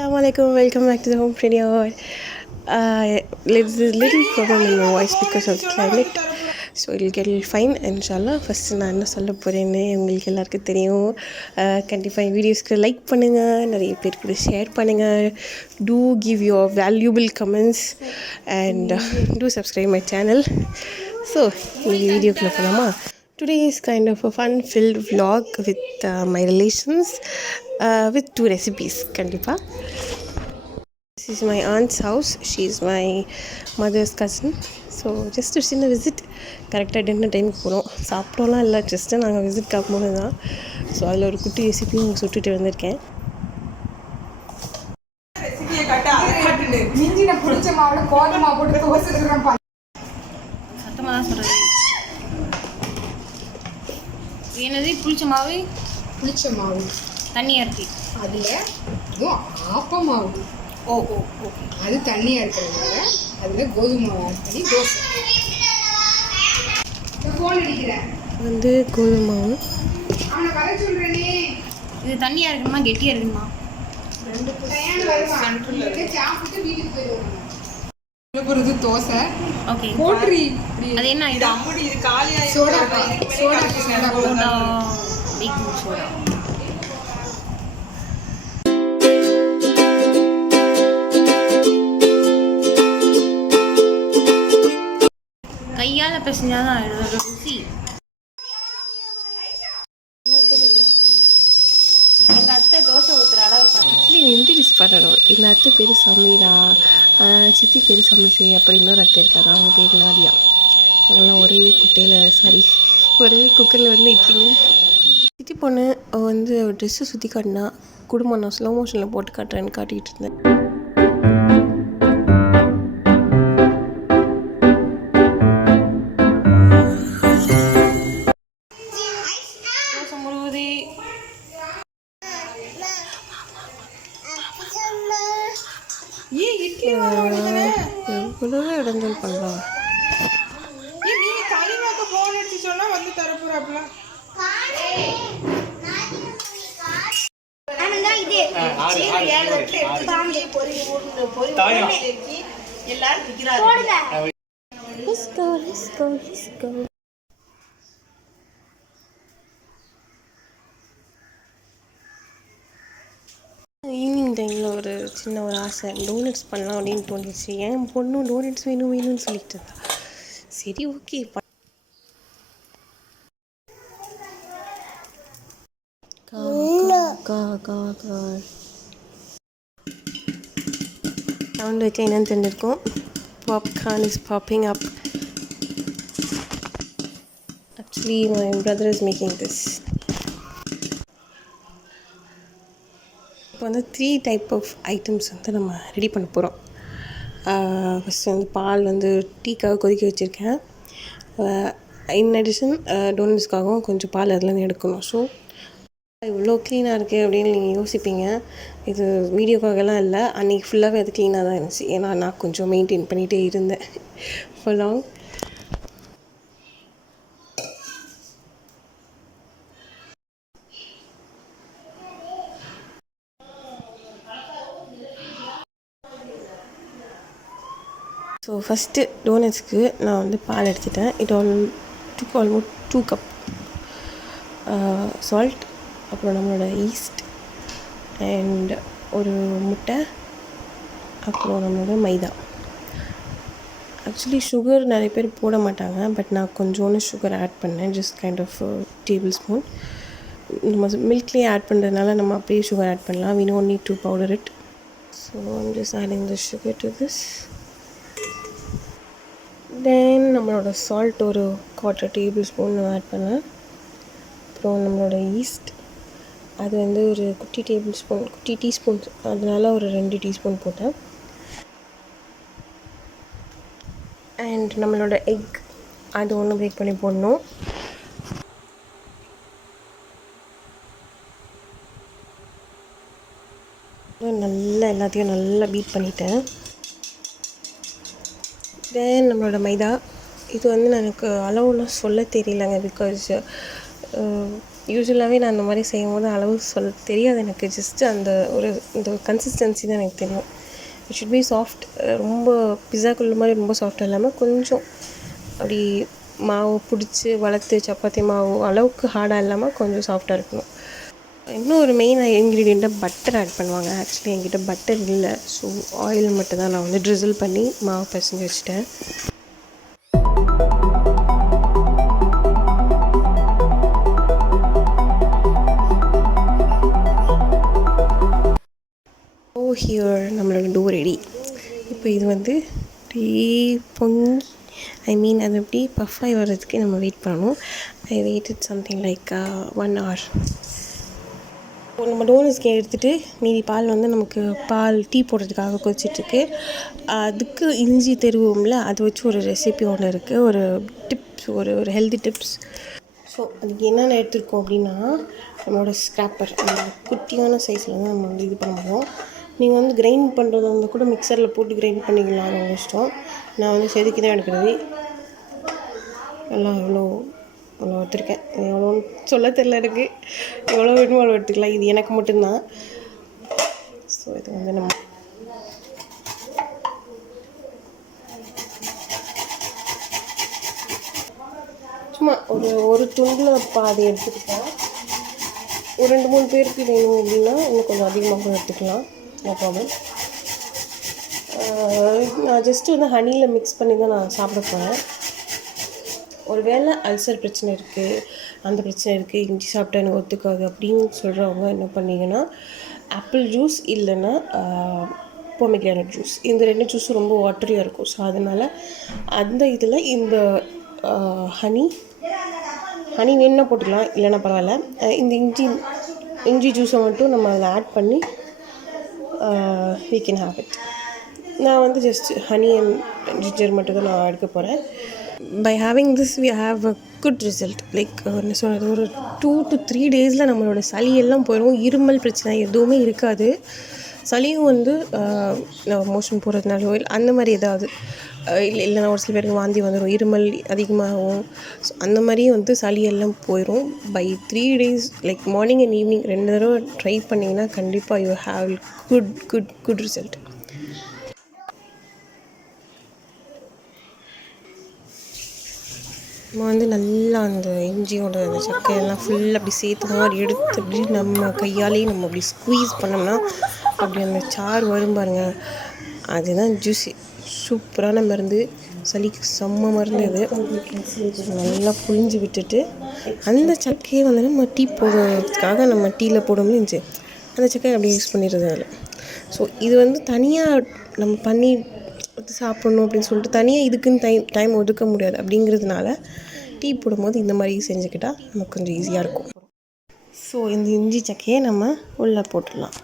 Assalamu alaikum, welcome back to the home video. There's a little problem in my voice because of the climate, so it'll get fine inshallah. First நான் என்ன சொல்ல போகிறேன்னு உங்களுக்கு எல்லாருக்கும் தெரியும். கண்டிப்பாக என் வீடியோஸ்க்கு லைக் பண்ணுங்கள், நிறைய பேர் கூட ஷேர் பண்ணுங்கள், do give your valuable comments and do subscribe my channel. So இந்த வீடியோக்குள்ள போகலாமா? Today is kind of a fun-filled vlog with my relations with 2 recipes. Kandipa. This is my aunt's house. She is my mother's cousin. So just to see a visit. Correct dinner time போறோம். சாப்பிட்டோம்லாம் இல்லை, just நாங்கள் visit காக்கும்போது தான். So அதில் ஒரு குட்டி recipe உங்களுக்கு சுட்டுட்டு வந்திருக்கேன். சத்தமாக தான் சொல்கிறேன். என்னது புளிச்ச மாவு தண்ணியாக இருக்கு, அதில் இதுவும் ஆப்ப மாவு. ஓ அது தண்ணியாக இருக்கிறதுனால அதில் கோதுமை மாவு ஆட் பண்ணி தோசை. ஃபோன் அடிக்கிறேன் வந்து கோதுமை மாவு. அவனை வர சொல்கிறேனே. இது தண்ணியாக இருக்குமா கெட்டியாக இருக்குமா? சாப்பிட்டு வீட்டுக்கு போயிடுவாங்க. இது தோசை. ஓகே, போட்ரி. அது என்ன இது? அம்படி இது காலியா சோடா சோடா பேக்கிங் சோடா. கையால் பிசைஞ்சாதான் அதோட ருசி. எங்கள் அத்தை தோசை ஊற்றுற அளவு ஆக்சுவலி இன்ட்ரடியூஸ் பண்ணணும். எங்கள் அத்தை பேர் சமீரா, சித்தி பேர் சமிசை, அப்புறம் இன்னொரு அத்தை இருக்காங்க, அவங்க பேர் நாடியா. அவங்கெல்லாம் ஒரே ஒரே குக்கரில் வந்து இட்லிங்க. சித்தி பொண்ணு வந்து ட்ரெஸ்ஸை சுற்றி காட்டினா குடும்பம் நான் ஸ்லோ மோஷனில் போட்டு காட்டுறேன்னு காட்டிகிட்டு இருந்தேன். எவ்வளோ இடைஞ்சல் பண்ணலாம். ஈவினிங் டைமில் ஒரு சின்ன ஒரு ஆசை, டோனட்ஸ் பண்ணலாம் அப்படின்னு தோணுச்சு. என் பொண்ணும் டோனட்ஸ் வேணும்னு சொல்லிட்டு இருந்தா. சரி ஓகே சவுண்ட் வச்சு என்னன்னு தெரிஞ்சிருக்கும். Popcorn is popping up. Actually my brother is making this. இப்போ வந்து 3 டைப் ஆஃப் ஐட்டம்ஸ் வந்து நம்ம ரெடி பண்ண போகிறோம். ஃபஸ்ட்டு வந்து பால் வந்து டீக்காக கொதிக்க வச்சுருக்கேன். இன் அடிஷன் டோனட்ஸ்க்காகவும் கொஞ்சம் பால் அதெல்லாம் எடுக்கணும். ஸோ இவ்வளோ க்ளீனாக இருக்குது அப்படின்னு நீங்கள் யோசிப்பீங்க. இது வீடியோக்காகலாம் இல்லை, அன்றைக்கி ஃபுல்லாகவே அது க்ளீனாக தான் இருந்துச்சு. ஏன்னா நான் கொஞ்சம் மெயின்டைன் பண்ணிகிட்டே இருந்தேன் ஃபார் லாங். ஸோ ஃபஸ்ட்டு டோனட்ஸ்க்கு நான் வந்து பால் எடுத்துட்டேன். இட் ஆல்மோஸ்ட் 2 கப் சால்ட், அப்புறம் நம்மளோட ஈஸ்ட் அண்ட் ஒரு முட்டை, அப்புறம் நம்மளோட மைதா. ஆக்சுவலி சுகர் நிறைய பேர் போட மாட்டாங்க, பட் நான் கொஞ்சோண்டு சுகர் ஆட் பண்ணேன், just kind of tablespoon. நம்ம மில்க்லேயே ஆட் பண்ணுறதுனால நம்ம அப்படியே சுகர் ஆட் பண்ணலாம். we don't need to powder it. So I'm just adding the sugar to this. தென் நம்மளோட சால்ட் ஒரு 1/4 டேபிள் ஸ்பூன் ஆட் பண்ணேன். அப்புறம் நம்மளோட ஈஸ்ட் அது வந்து ஒரு குட்டி டீஸ்பூன், அதனால் ஒரு 2 டீஸ்பூன் போட்டேன். அண்ட் நம்மளோட எக் அது ஒன்று பிரேக் பண்ணி போடணும். நல்லா எல்லாத்தையும் நல்லா பீட் பண்ணிட்டேன். தென் நம்மளோட மைதா, இது வந்து எனக்கு அளவுலாம் சொல்ல தெரியலங்க, பிகாஸ் யூஸ்வலாகவே நான் அந்த மாதிரி செய்யும்போது அளவு தெரியாது எனக்கு. ஜஸ்ட்டு அந்த இந்த கன்சிஸ்டன்சி தான் எனக்கு தெரியும். It should be soft. ரொம்ப பிஸாக்குள்ள மாதிரி ரொம்ப சாஃப்டாக இல்லாமல் கொஞ்சம் அப்படி மாவு பிடிச்சி வளர்த்து சப்பாத்தி மாவு அளவுக்கு ஹார்டாக இல்லாமல் கொஞ்சம் சாஃப்டாக இருக்கணும். இன்னும் ஒரு மெயின் இன்க்ரீடியண்ட்டாக பட்டர் ஆட் பண்ணுவாங்க. ஆக்சுவலி என்கிட்ட பட்டர் இல்லை. ஸோ ஆயில் மட்டும் தான் நான் வந்து ட்ரிசில் பண்ணி மாவு பசஞ்சு வச்சுட்டேன். ஹியர் நம்மளோட டோ ரெடி. இப்போ இது வந்து பொங்கி அது எப்படி பஃபாகி வர்றதுக்கு நம்ம வெயிட் பண்ணணும். ஐ வெயிட்டட் சம்திங் லைக் 1 hour. நம்ம டோனஸ்க்கு எடுத்துகிட்டு மீதி பால் வந்து நமக்கு டீ போடுறதுக்காக கொதிச்சிட்ருக்கு. அதுக்கு இஞ்சி தெருவோம்ல, அதை வச்சு ஒரு ரெசிபி ஒன்று இருக்குது. ஒரு டிப்ஸ், ஒரு ஹெல்தி டிப்ஸ். ஸோ அதுக்கு என்னென்ன எடுத்துருக்கோம் அப்படின்னா, நம்மளோட ஸ்க்ராப்பர் அந்த குட்டியான சைஸில் தான் நம்ம வந்து இது பண்ணுவோம். நீங்கள் வந்து கிரைண்ட் பண்ணுறதா இருந்தால் கூட மிக்சரில் போட்டு கிரைண்ட் பண்ணிக்கலாம், அது உங்கள் இஷ்டம். நான் வந்து செதுக்கி தான் எடுக்கிறது. எல்லாம் எவ்வளோ எடுத்துருக்கேன், எவ்வளோன்னு சொல்ல தெரியல எனக்கு. எவ்வளோ வேணுமோ அவ்வளோ எடுத்துக்கலாம். இது எனக்கு மட்டும்தான். ஸோ இது வந்து நம்ம சும்மா ஒரு துண்டில் பாதி எடுத்துக்கிட்டேன். ஒரு 2-3 பேருக்கு வேணும் அப்படின்னா இன்னும் கொஞ்சம் அதிகமாக எடுத்துக்கலாம், நோ ப்ராப்ளம். நான் ஜஸ்ட்டு வந்து ஹனியில் மிக்ஸ் பண்ணி தான் நான் சாப்பிட போகிறேன். ஒரு வேளை அல்சர் பிரச்சனை இருக்குது, அந்த பிரச்சனை இருக்குது, இஞ்சி சாப்பிட்டா எனக்கு ஒத்துக்காது அப்படின்னு சொல்கிறவங்க என்ன பண்ணிங்கன்னா, ஆப்பிள் ஜூஸ் இல்லைன்னா பொமிக்ரானட் ஜூஸ், இந்த 2 ஜூஸும் ரொம்ப வாட்டரியாக இருக்கும். ஸோ அதனால் அந்த இதில் இந்த ஹனி வேணுன்னா போட்டுக்கலாம், இல்லைன்னா பரவாயில்ல. இந்த இஞ்சி ஜூஸை மட்டும் நம்ம அதில் ஆட் பண்ணி we can have it. நான் வந்து ஜஸ்ட் ஹனி அண்ட் ஜிஞ்சர் மட்டும் தான் நான் எடுக்க போகிறேன். By having this we have a good result. Like என்ன சொல்கிறது, ஒரு 2 to 3 டேஸில் நம்மளோட சளியெல்லாம் போயிடும். இருமல் பிரச்சனை எதுவுமே இருக்காது. சளியும் வந்து மோஷன் போகிறதுனாலோ இல்லை அந்த மாதிரி ஏதாவது இல்லைன்னா ஒரு சில பேருக்கு வாந்தி வந்துடும், இருமல் அதிகமாகும். ஸோ அந்த மாதிரியும் வந்து சளியெல்லாம் போயிடும். By 3 days, like morning and evening 2 தடவை ட்ரை பண்ணிங்கன்னா கண்டிப்பாக யூ ஹாவ் குட் ரிசல்ட். நம்ம வந்து நல்லா அந்த இஞ்சியோட அந்த சக்கையெல்லாம் ஃபுல்லாக அப்படி சேர்த்து மாதிரி எடுத்து அப்படி நம்ம கையாலேயே நம்ம அப்படி ஸ்குவீஸ் பண்ணோம்னா அப்படி அந்த சாறு வரும் பாருங்க, அதுதான் ஜூஸி. சூப்பரான மருந்து, சளிக்கு செம்ம மருந்து இது. நல்லா புழிஞ்சு விட்டுட்டு அந்த சக்கையை வந்து நம்ம டீ போடுறதுக்காக நம்ம டீயில் போடணும்னு இருந்துச்சு, அந்த சக்கையை அப்படி யூஸ் பண்ணிடுறது அதில். ஸோ இது வந்து தனியாக நம்ம பண்ணி சாப்பிட்ணும் அப்படின்னு சொல்லிட்டு தனியாக இதுக்குன்னு டைம் ஒதுக்க முடியாது. அப்படிங்கிறதுனால டீ போடும்போது இந்த மாதிரி செஞ்சுக்கிட்டால் நமக்கு கொஞ்சம் ஈஸியாக இருக்கும். ஸோ இந்த இஞ்சி சக்கையை நம்ம உள்ளே போட்டுடலாம்.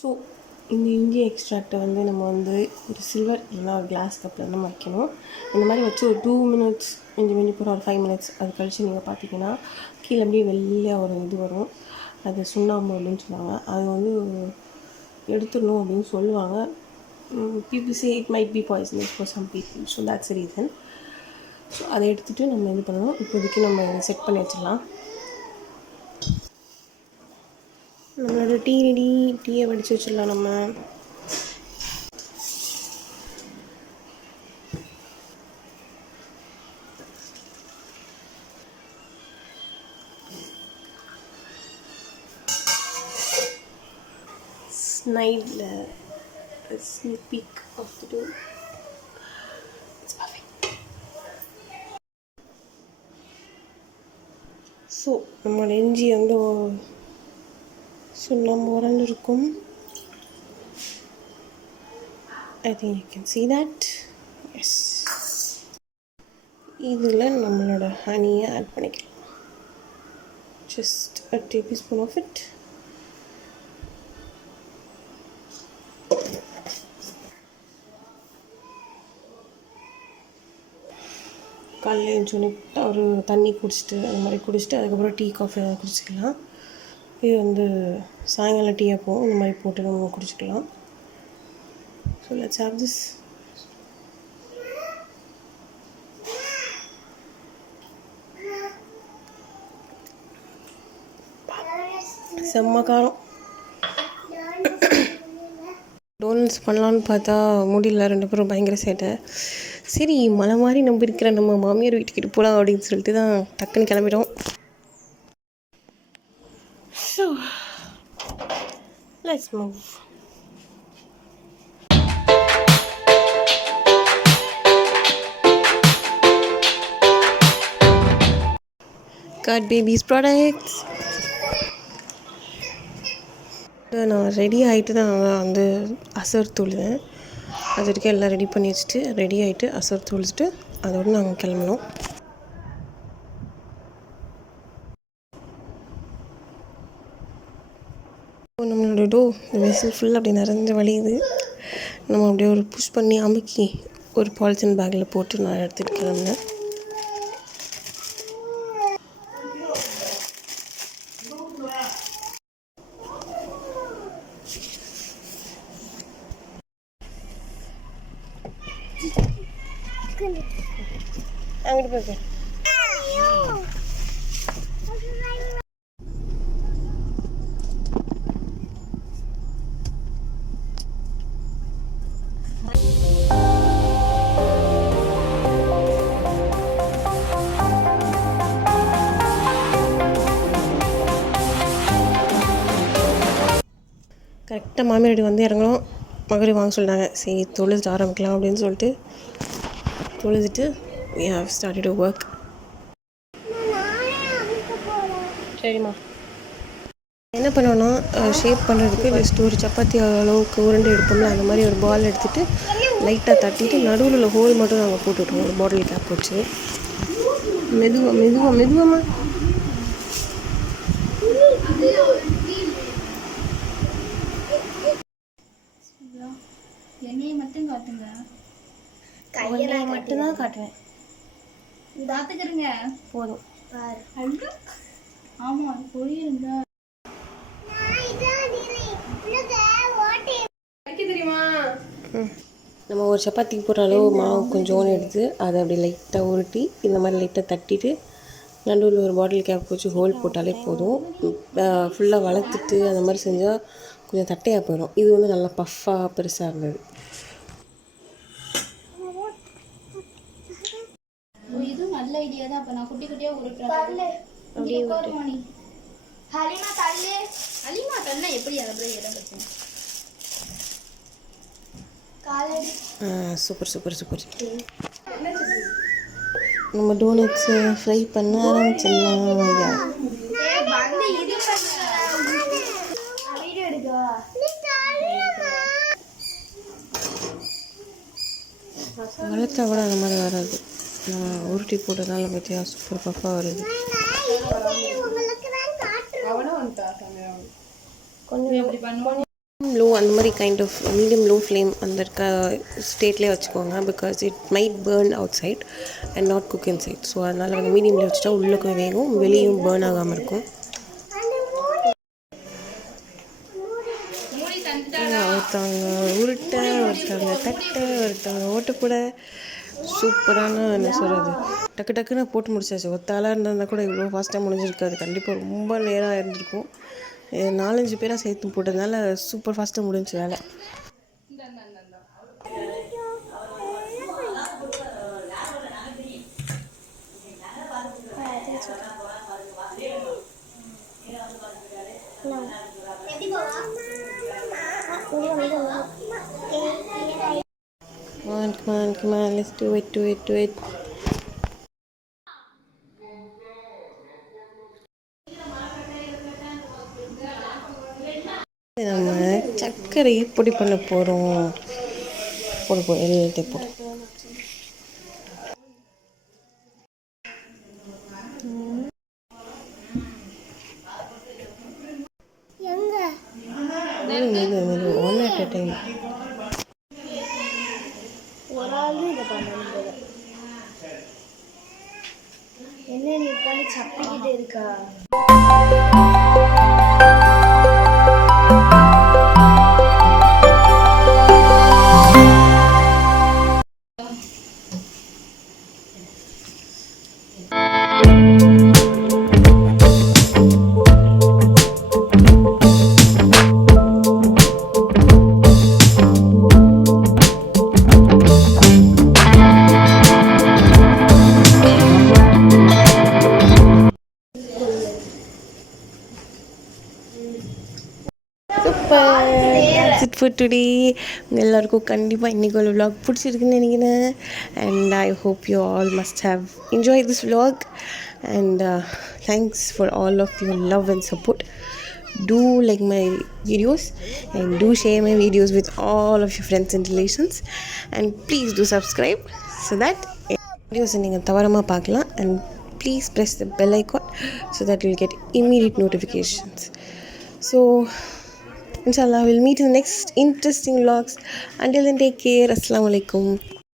ஸோ இந்த இஞ்சி எக்ஸ்ட்ராக்டை வந்து நம்ம வந்து ஒரு சில்வர் இல்லைனா ஒரு கிளாஸ் கப்பில் நம்ம வைக்கணும். இந்த மாதிரி வச்சு ஒரு 2 minutes, மிஞ்சி போகிற ஒரு 5 minutes அது கழித்து நீங்கள் பார்த்தீங்கன்னா கீழே அப்படியே வெள்ளையாக ஒரு இது வரும். அது சுண்ணாம்பு அப்படின்னு சொல்லுவாங்க. அது வந்து எடுத்துடணும் அப்படின்னு சொல்லுவாங்க. People say it might be poisonous for some people. So that's reason. So அதை எடுத்துகிட்டு நம்ம இது பண்ணணும். இப்போதைக்கு நம்ம செட் பண்ணி வச்சிடலாம். நம்மளோட டீ ரெடி. டீயை வடித்து வச்சிடலாம் நம்ம. Snide a sneak peek of the door. It's perfect. So நம்மளோட இஞ்சி வந்து சுண்ணாம்பு உரண்டு இருக்கும். I think you can see that. Yes. இதில் நம்மளோட ஹனியை ஆட் பண்ணிக்கலாம். Just a tablespoon of it. காலையில் எழுந்தோடனே ஒரு தண்ணி குடிச்சிட்டு அந்த மாதிரி குடிச்சிட்டு அதுக்கப்புறம் டீ காஃபி குடிச்சிக்கலாம். இது வந்து சாயங்காலம் டீ அப்போது இந்த மாதிரி போட்டு நம்ம குடிச்சிக்கலாம். So let's have this. செம்ம காரம். டோனட்ஸ் பண்ணலான்னு பார்த்தா முடியல, 2 பேரும் பயங்கர சேட்டை. சரி மலை மாதிரி நம்பியிருக்கிற நம்ம மாமியார் வீட்டுக்கிட்டு போகலாம் அப்படின்னு சொல்லிட்டு தான் டக்குன்னு கிளம்பிட்டோம். So let's move. God Babies products. நான் ரெடி ஆகிட்டு தான் வந்து அசர் தூளுவேன். அது வரைக்கும் எல்லாம் ரெடி பண்ணி வச்சுட்டு ரெடி ஆகிட்டு அசர் தூளிச்சிட்டு அதோடு நாங்கள் கிளம்பினோம். நம்மளோட வெசல் ஃபுல் அப்படி நிறைஞ்ச வலியுது. நம்ம அப்படியே ஒரு புஷ் பண்ணி அமுக்கி ஒரு பாலித்தீன் பேக்கில் போட்டு நான் எடுத்துகிட்டு கிளம்பினேன். அங்கிட்டு போய் கரெக்டாக மாமியார் வீடு வந்து இறங்கணும். மகரி வாங்க சொல்லிட்டாங்க. சரி தொழுதுட்டு ஆரம்பிக்கலாம் அப்படின்னு சொல்லிட்டு தொழுதுட்டு we have started to work. சரிம்மா. என்ன பண்ணோன்னா ஷேப் பண்ணுறதுக்கு ஜஸ்ட் ஒரு சப்பாத்தி அளவுக்கு உருண்டை எடுப்போம்ல, அந்த மாதிரி ஒரு பால் எடுத்துகிட்டு லைட்டாக தட்டிட்டு நடுவில் ஹோல் மட்டும் நாங்கள் போட்டுவிட்ருவோம் ஒரு பாட்டில் கேப் வச்சு. மெதுவாக மெதுவாக மெதுவாம்மா. எண்ணெயை மட்டும் காட்டுங்க. கையை மட்டும்தான் காட்டுவேன். பார்த்துக்கிறங்க போதும். ஆமாம் பொழியிருங்க. தெரியுமா நம்ம ஒரு சப்பாத்திக்கு போடுற அளவு மாவு கொஞ்சோன்னு எடுத்து அதை அப்படி லைட்டாக உருட்டி இந்த மாதிரி லைட்டாக தட்டிட்டு நடுவில் ஒரு பாட்டில் கேப் வச்சு ஹோல் போட்டாலே போதும். ஃபுல்லாக வளர்த்துட்டு அந்த மாதிரி செஞ்சால் கொஞ்சம் தட்டையாக போயிடும். இது வந்து நல்லா பஃப்பாக பெருசாக இருந்தது. இது நல்ல ஐடியா தான். அப்போ நான் குட்டி குட்டியாக உருட்டுறேன். ஹலிமா தள்ளு எப்படி அதை இடம் வச்சேன். Super super super. நம்ம டோனட்ஸை ஃப்ரை பண்ண ஆரம்பிச்சிடலாம். ஐயா வளர்த்தா கூட அந்த மாதிரி வராது. நான் உருட்டி போட்டதுனால பார்த்தியா சூப்பர் பஃபாக வருது. கொஞ்சம் லோ அந்த மாதிரி kind of medium low flame அந்த ஸ்டேட்லேயே வச்சுக்கோங்க. Because it might burn outside and not cook inside. So அதனால் வந்து மீடியமில் வச்சுட்டா உள்ளுக்கும் வேகும், வெளியும் பேர்ன் ஆகாமல் இருக்கும். ஒருத்தவங்க உருட்டை, ஒருத்தவங்க தட்டை, ஒருத்தவங்க ஓட்டக்கூட சூப்பரான என்ன சொல்கிறது டக்கு டக்குன்னு போட்டு முடிச்சாச்சு. ஒத்தாளாக இருந்தால் கூட இவ்வளோ ஃபாஸ்ட்டாக முடிஞ்சிருக்காது. கண்டிப்பாக ரொம்ப நேரம் இருந்திருக்கும். 4-5 பேராக சேர்த்து போட்டதுனால சூப்பர் ஃபாஸ்ட்டாக முடிஞ்சு வேலை. Come on, let's do it. நம்ம சர்க்கரையை பொடி பண்ண போகிறோம். போடுவோம் எல்லாத்தையும் போடும். One at a time. Super. That's it for today. எல்லாருக்கும் கண்டிப்பாக இன்றைக்கி ஒரு vlog பிடிச்சிருக்குன்னு நினைக்கிறேன். And I hope you all must have enjoyed this vlog. And thanks for all of your love and support. Do like my videos and do share my videos with all of your friends and relations. And please do subscribe so that videos நீங்கள் தவறாமல் பார்க்கலாம். And please press the bell icon so that you'll get immediate notifications. So inshallah we'll meet in the next interesting vlogs. Until then, take care. Assalaamu alaikum.